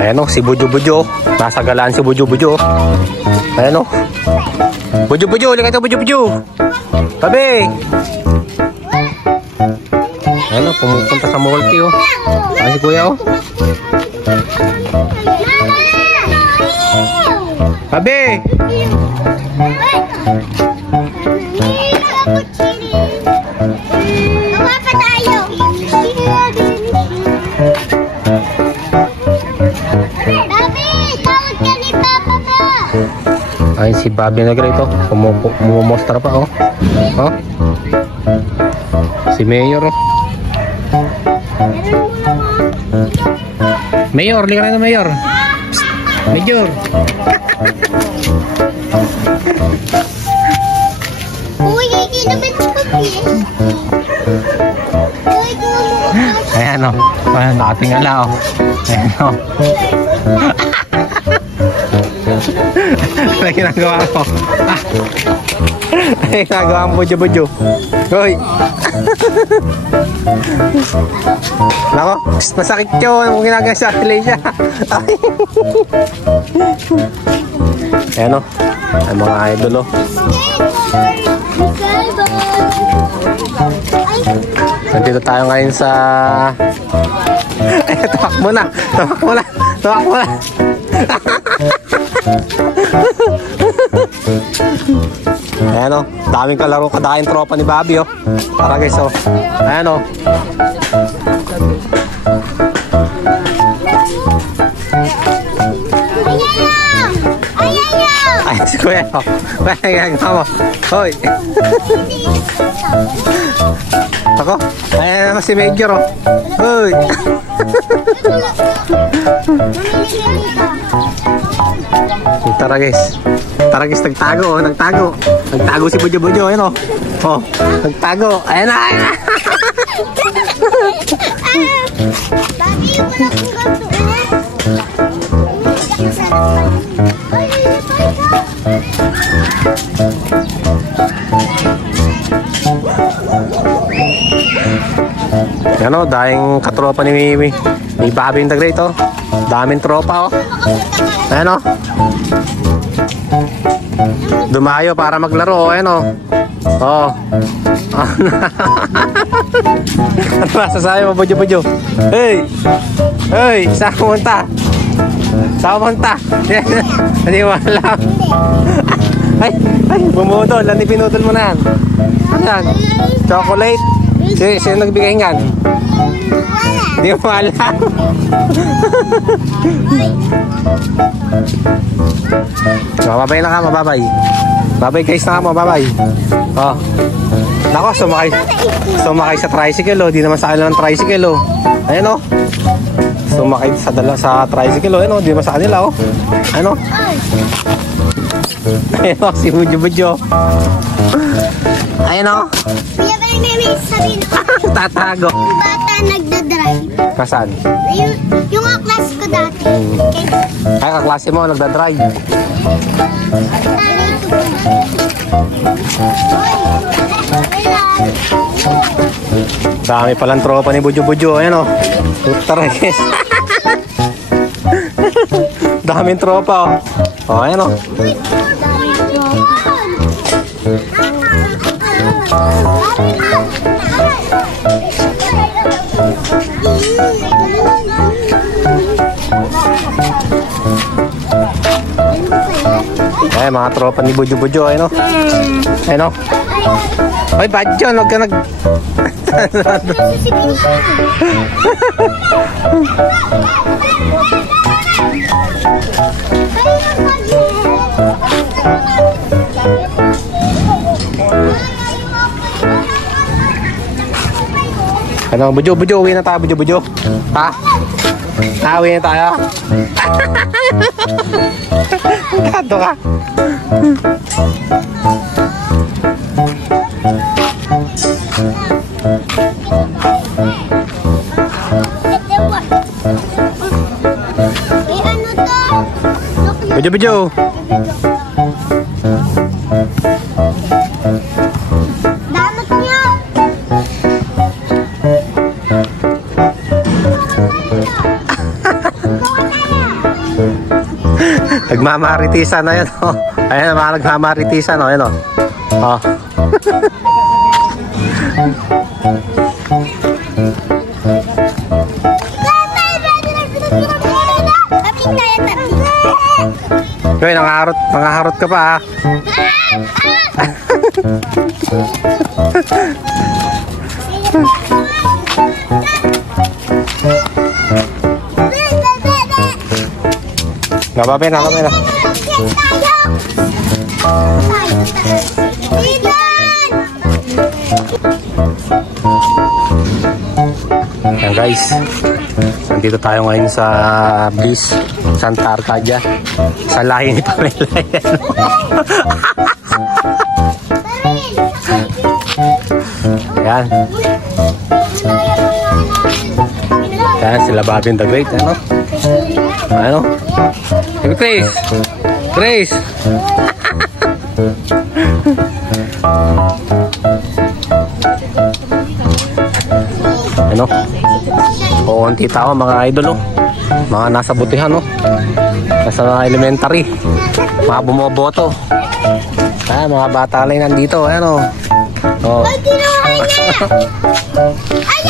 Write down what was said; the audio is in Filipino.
Ayan o, si Bujo-Bujo. Nasa galaan si Bujo-Bujo. Ayan o. Bujo-Bujo, ulit ito Bujo-Bujo. Tabi. Ayan o, pumupunta sa multi o. Ayan si kuya o. Tabi. Ay, si Bobby na ganito. Mumostra pa, oh. Oh. Si Mayor, oh. Mayor, liga na Mayor. Psst. Mayor. Ayan, oh. Ayan, nakatingala, oh. Ayan, oh. Ano ginagawa ko? Ano ginagawa mo, Bujo-Bujo? Hoy! Nako, masakit yun kung ginagawa sa Malaysia. Ayan o, ay mga idol o. Nandito tayo ngayon sa... Ay, tawak mo na! Tawak mo na! Tawak mo na! Ayan o, daming kalaro, kadaing tropa ni Bobby o. Tara guys o. Ayan o. Ayan si kuya o. Ayan mo. Hoy. Ako, ayan naman si Major o. Hoy. Tara guys. Tara guys, nagtago oh, nagtago. Nagtago si Bujo-Bujo, ayan oh. Oh, nagtago. Ayan na, ayan na. Yan o, dahing katropa ni Bobby the Great oh. Daming tropa oh. Ayan o. Dumayo para maglaro, ayan o. Oh. Ano masasabi mo, Bujo-Bujo? Hey! Hey! Saan pumunta? Saan pumunta? Hindi mo alam. Ay! Ay! Bumudol. Ano pinudol mo na yan? Ano yan? Chocolate? Sino nagbigay yan? Hindi mo alam. Mababay na ka, mababay. Babay guys na ka, mababay. Oh. Nako, sumakay sa tricycle oh. Di naman sa kanila ng tricycle oh. Ayan oh. Sumakay sa tricycle oh. Ayan oh, di naman sa kanila oh. Ano? Ayan oh, si Bujo-Bujo. Ayan oh. Tatago. Yung bata nagdadrive. Kasan? Yung kaklase ko dati. Ay, kaklase mo nagdadrive. Dami palang tropa ni Bujo-Bujo. Ayan o. Tara guys. Daming tropa o. O, ayan o. Ay, mga tropa ni Bujo-Bujo, ayun o. Ayun o. Ay, bad yun, huwag ka nag... Ano, Bujo-Bujo, uwi na tayo, Bujo-Bujo. Ha? Uwi na tayo. Kato ka. Bujo-Bujo. Damot niya. Nagmamaritisan na yan, oh. Ayan, mga nagmamaritisan, oh. Ayan, oh. Oh. Hoy, nangaharot ka pa, ha? Nababe na. Ayan guys, nandito tayo ngayon sa Bliss, Santa Arcadia. Sa lahi ni Pamela yan. Ayan. Ayan sila Bobby the Great. Ano? Ano? Hey, Grace! Ano? Kukunti tao mga idol, oh. Mga nasa butihan, oh. Nasa elementary. Mga bumoboto. Mga bata lang nandito. Ayan, oh. Oh. Ay, kinuha niya! Ay,